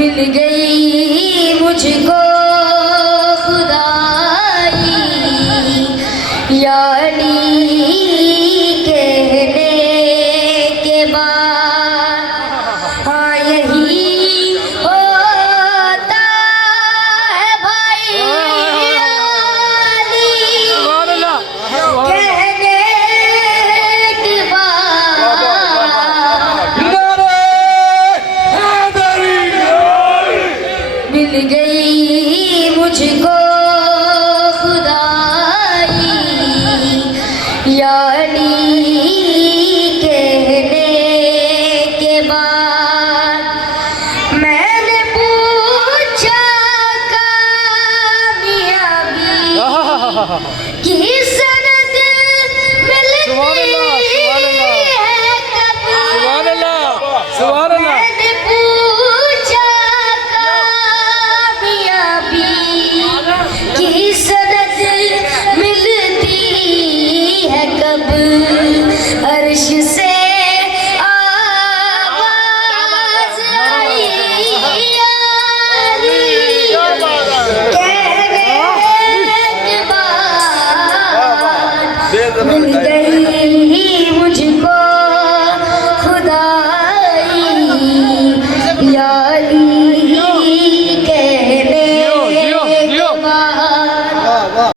मिल गई मुझको खुदाई यानी कहने के बाद हाँ यही होता है भाई यानी कहने के बाद मिल गई मुझको खुदाई यानी कहने के बाद मैंने पूछा कामयाबी की सनद मिलती है कब मैंने पूछा की सनद मिलती है कब अर्श से आवाज आई यानी कहने के बाद मिल गई मुझको खुदा